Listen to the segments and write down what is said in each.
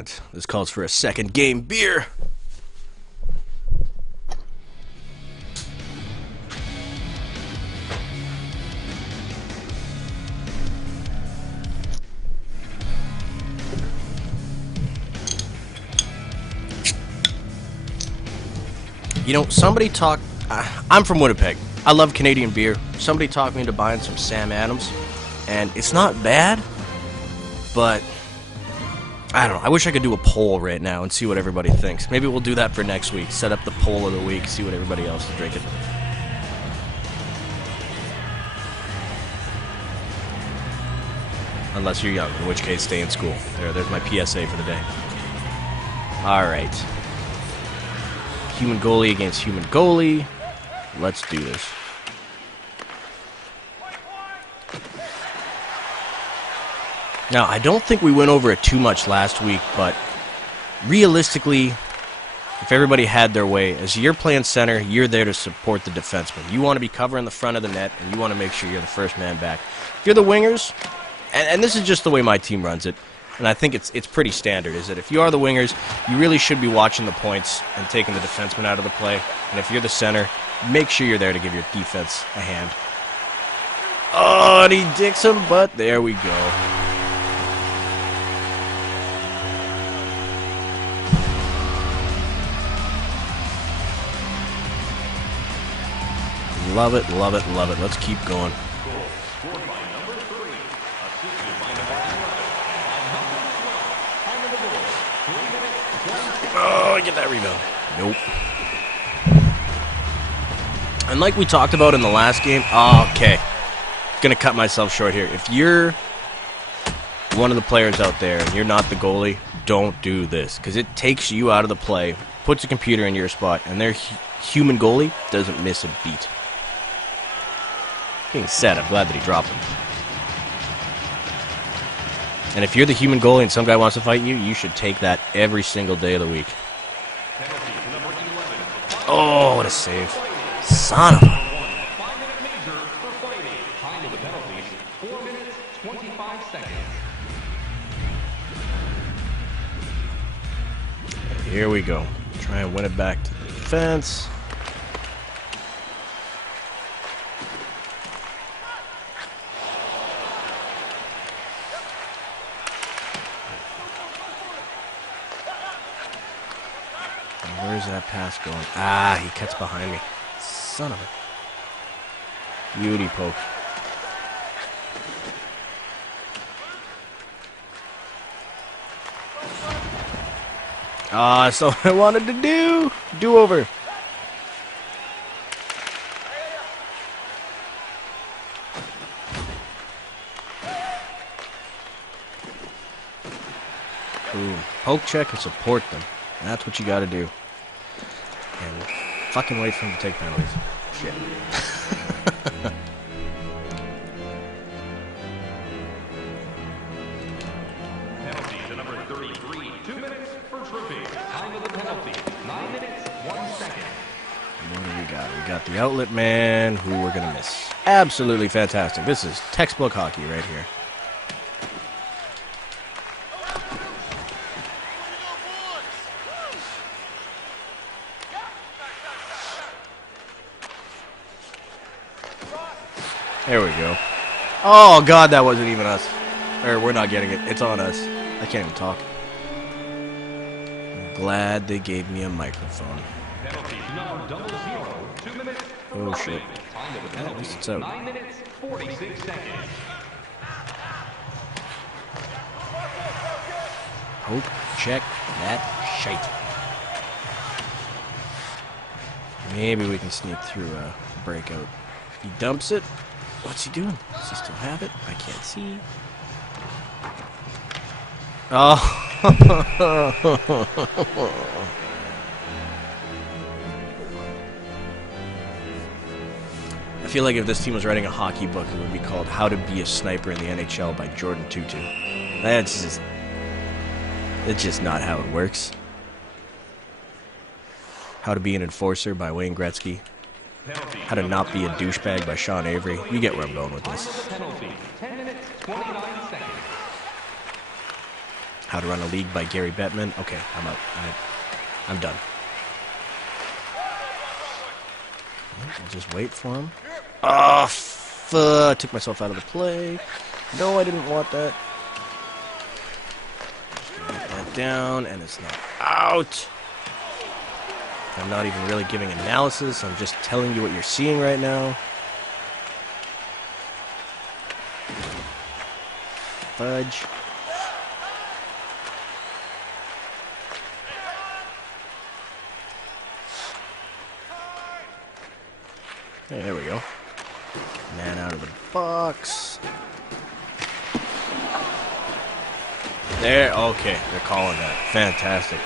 Excellent. This calls for a second game beer. You know, somebody talked... I'm from Winnipeg. I love Canadian beer. Somebody talked me into buying some Sam Adams, and it's not bad, but I don't know. I wish I could do a poll right now and see what everybody thinks. Maybe we'll do that for next week. Set up the poll of the week, see what everybody else is drinking. Unless you're young, in which case stay in school. There's my PSA for the day. Alright. Human goalie against human goalie. Let's do this. Now, I don't think we went over it too much last week, but realistically, if everybody had their way, as you're playing center, you're there to support the defenseman. You want to be covering the front of the net, and you want to make sure you're the first man back. If you're the wingers, and this is just the way my team runs it, and I think it's pretty standard, is that if you are the wingers, you really should be watching the points and taking the defenseman out of the play. And if you're the center, make sure you're there to give your defense a hand. Oh, and he dicks him, but there we go. Love it, love it, love it. Let's keep going. Oh, I get that rebound. Nope. And like we talked about in the last game, okay. Gonna cut myself short here. If you're one of the players out there and you're not the goalie, don't do this, because it takes you out of the play, puts a computer in your spot, and their human goalie doesn't miss a beat. Being said, I'm glad that he dropped him. And if you're the human goalie and some guy wants to fight you, you should take that every single day of the week. Oh, what a save. Son of a... Here we go. Try and win it back to the defense. Where's that pass going? Ah, he cuts behind me. Son of a... Beauty poke. Ah, so I wanted to do. Do-over. Boom. Poke check and support them. That's what you gotta do. And fucking wait for him to take penalties. Shit. Penalty to number 33. 2 minutes, first repeat. Time of the penalty. 9 minutes, 1 second. What do we got? We got the outlet man, who we're gonna miss. Absolutely fantastic. This is textbook hockey right here. There we go. Oh, God, that wasn't even us. Or, we're not getting it. It's on us. I can't even talk. I'm glad they gave me a microphone. Penalty number 00. 2 minutes. Oh, shit. Time of the At penalty. least it's out. 9 minutes, 46 seconds. Hope, check that shite. Maybe we can sneak through a breakout. He dumps it. What's he doing? Does he still have it? I can't see. Oh. I feel like if this team was writing a hockey book, it would be called How to Be a Sniper in the NHL by Jordan Tutu. It's just not how it works. How to Be an Enforcer by Wayne Gretzky. How to Not Be a Douchebag by Sean Avery. You get where I'm going with this. How to Run a League by Gary Bettman. Okay, I'm out. I'm done. I'll just wait for him. Oh, I took myself out of the play. No, I didn't want that. Just gonna get that down, and it's not out. I'm not even really giving analysis. I'm just telling you what you're seeing right now. Fudge. Hey, there we go. Man out of the box. There, okay, they're calling that. Fantastic.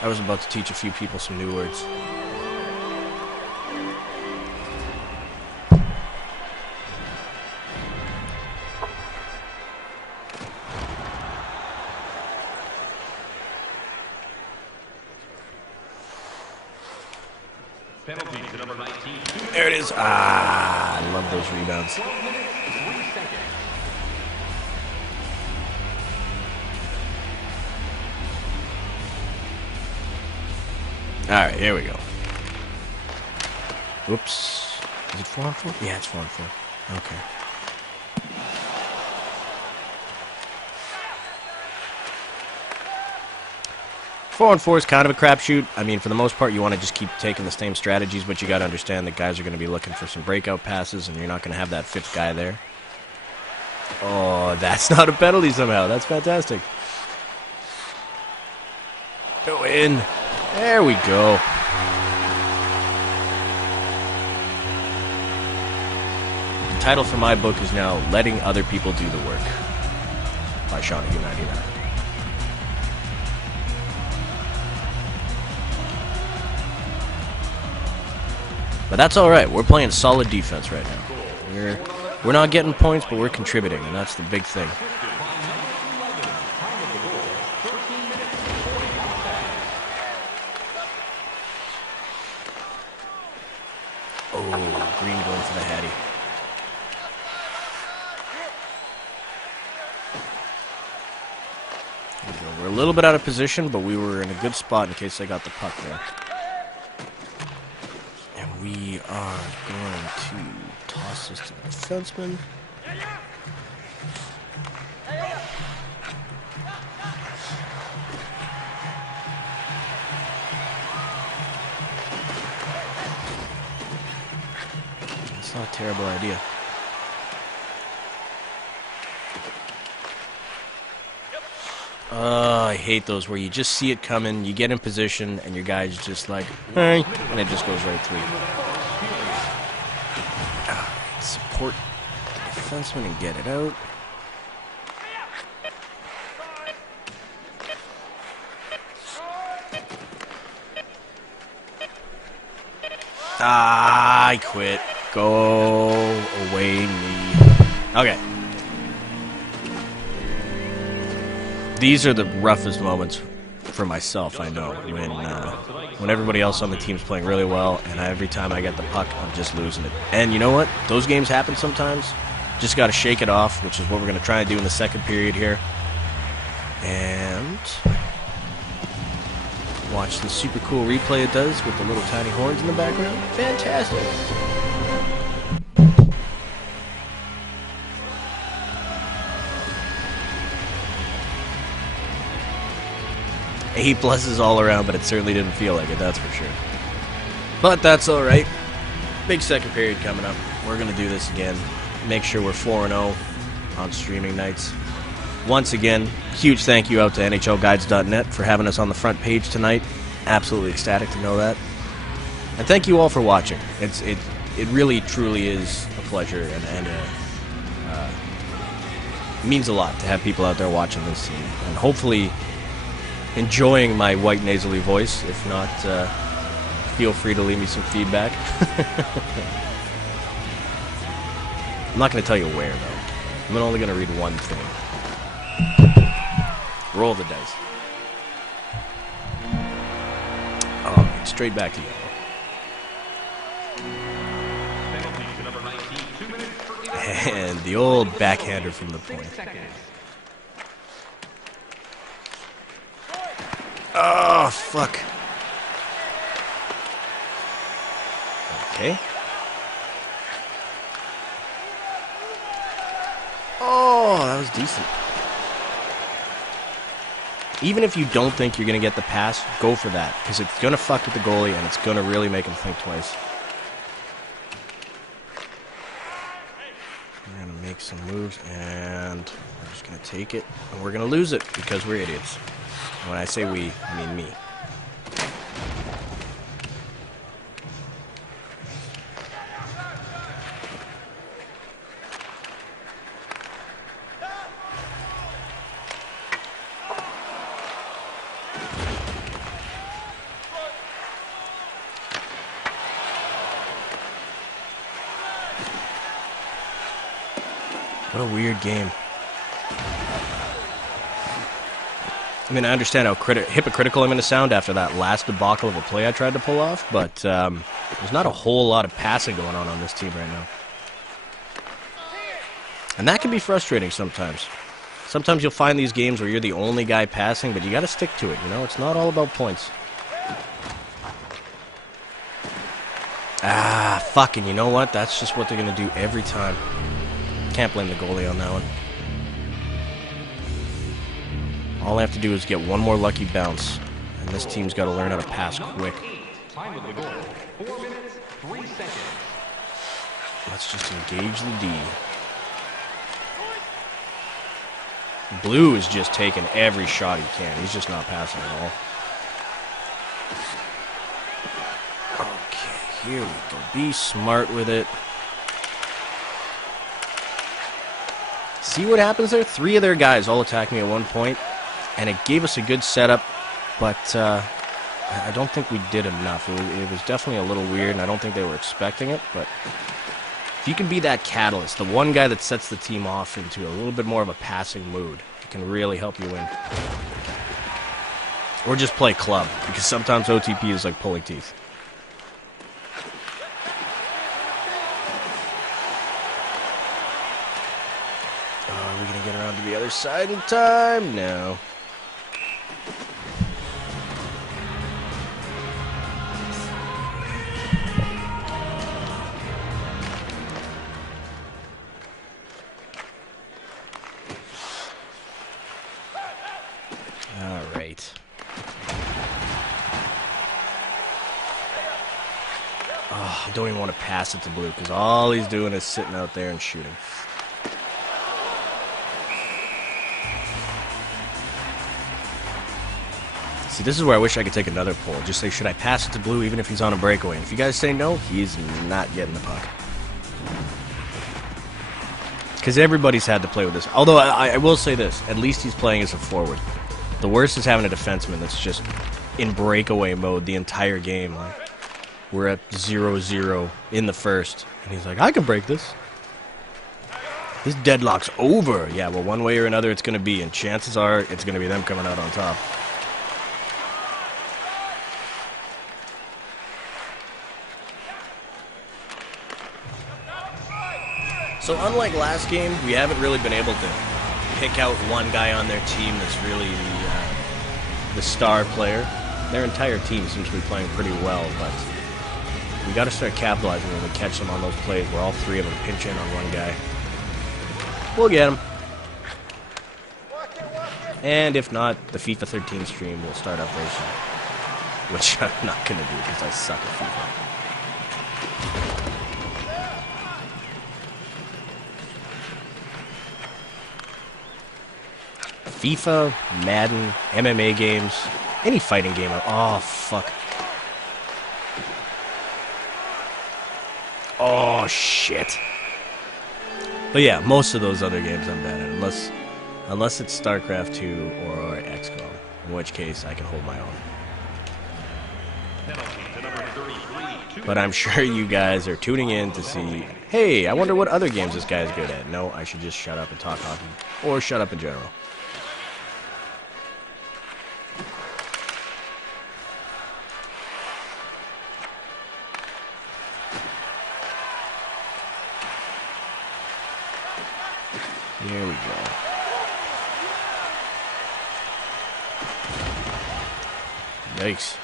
I was about to teach a few people some new words. Penalty to number 19. There it is. Ah, I love those rebounds. 12 minutes, 3 seconds. Alright, here we go. Oops. Is it 4-on-4? Yeah, it's 4-on-4. Okay. Four on four is kind of a crapshoot. I mean, for the most part, you want to just keep taking the same strategies, but you got to understand that guys are going to be looking for some breakout passes, and you're not going to have that fifth guy there. Oh, that's not a penalty somehow. That's fantastic. Go in. There we go. The title for my book is now Letting Other People Do the Work by Shawnee 99. But that's all right. We're playing solid defense right now. We're not getting points, but we're contributing, and that's the big thing. Oh, Green going for the Hattie. We're a little bit out of position, but we were in a good spot in case they got the puck there. We are going to toss this to the defenseman. It's not a terrible idea. I hate those where you just see it coming, you get in position, and your guy's just like, hey, and it just goes right through. Support the defenseman and get it out. I quit. Go away, me. Okay. These are the roughest moments for myself, I know, when everybody else on the team's playing really well, and every time I get the puck, I'm just losing it. And you know what? Those games happen sometimes. Just got to shake it off, which is what we're going to try and do in the second period here. And watch the super cool replay it does with the little tiny horns in the background. Fantastic. A pluses all around, but it certainly didn't feel like it, that's for sure. But that's all right. Big second period coming up. We're going to do this again. Make sure we're 4-0 on streaming nights. Once again, huge thank you out to NHLguides.net for having us on the front page tonight. Absolutely ecstatic to know that. And thank you all for watching. It really, truly is a pleasure, and means a lot to have people out there watching this, and hopefully enjoying my white nasally voice. If not, feel free to leave me some feedback. I'm not going to tell you where, though. I'm only going to read one thing. Roll the dice. Oh, straight back to you. And the old backhander from the point. Oh, fuck. Okay. Oh, that was decent. Even if you don't think you're going to get the pass, go for that. Because it's going to fuck with the goalie, and it's going to really make him think twice. We're going to make some moves, and we're just going to take it. And we're going to lose it, because we're idiots. When I say we, I mean me. What a weird game. I mean, I understand how hypocritical I'm going to sound after that last debacle of a play I tried to pull off, but there's not a whole lot of passing going on this team right now. And that can be frustrating sometimes. Sometimes you'll find these games where you're the only guy passing, but you got to stick to it, you know? It's not all about points. Ah, fucking, you know what? That's just what they're going to do every time. Can't blame the goalie on that one. All I have to do is get one more lucky bounce, and this team's got to learn how to pass quick. Time of the goal, 4 minutes, 3 seconds. Let's just engage the D. Blue is just taking every shot he can. He's just not passing at all. Okay, here we go. Be smart with it. See what happens there? 3 of their guys all attacked me at one point, and it gave us a good setup, but I don't think we did enough. It was definitely a little weird, and I don't think they were expecting it, but if you can be that catalyst, the one guy that sets the team off into a little bit more of a passing mood, it can really help you win. Or just play club, because sometimes OTP is like pulling teeth. Are we going to get around to the other side in time? No. All right. Oh, I don't even want to pass it to Blue, because all he's doing is sitting out there and shooting. See, this is where I wish I could take another poll. Just say, should I pass it to Blue even if he's on a breakaway? And if you guys say no, he's not getting the puck. Because everybody's had to play with this. Although, I will say this. At least he's playing as a forward. The worst is having a defenseman that's just in breakaway mode the entire game. Like, we're at 0-0 in the first. And he's like, I can break this. This deadlock's over. Yeah, well, one way or another it's going to be. And chances are it's going to be them coming out on top. So unlike last game, we haven't really been able to pick out one guy on their team that's really the star player. Their entire team seems to be playing pretty well, but we got to start capitalizing when we catch them on those plays where all 3 of them pinch in on one guy. We'll get him. And if not, the FIFA 13 stream will start up very soon. Which I'm not going to do because I suck at FIFA. FIFA, Madden, MMA games, any fighting game. Oh, fuck. Oh, shit. But yeah, most of those other games I'm bad at, unless it's StarCraft 2 or XCOM, in which case I can hold my own. But I'm sure you guys are tuning in to see, hey, I wonder what other games this guy's good at. No, I should just shut up and talk hockey, or shut up in general. Here we go. Yikes.